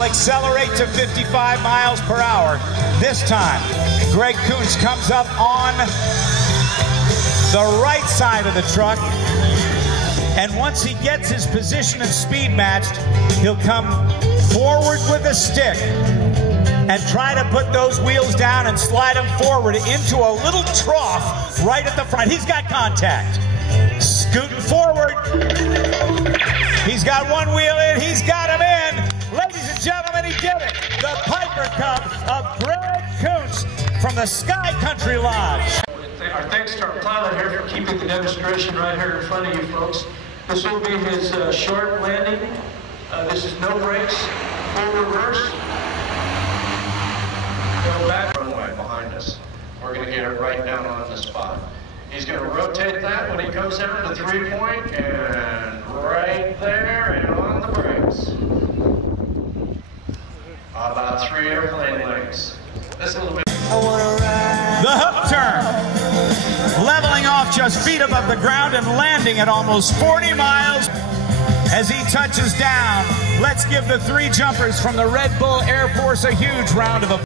Accelerate to 55 miles per hour. This time, Greg Kuntz comes up on the right side of the truck, and once he gets his position and speed matched, he'll come forward with a stick and try to put those wheels down and slide them forward into a little trough right at the front. He's got contact. Scooting forward. He's got one wheel in. He's got him in. Ladies and gentlemen, he did it. The Piper Cub of Greg Kuntz from the Sky Country Lodge. Our thanks to our pilot here for keeping the demonstration right here in front of you folks. This will be his short landing. This is no brakes, full reverse. Go back. Runway behind us. We're going to get it right down on the spot. He's going to rotate that when he comes down to 3-point and right there and on the brakes. About 3 airplane lengths. This little bit. The hook turn. Leveling off just feet above the ground and landing at almost 40 miles. As he touches down, let's give the 3 jumpers from the Red Bull Air Force a huge round of applause.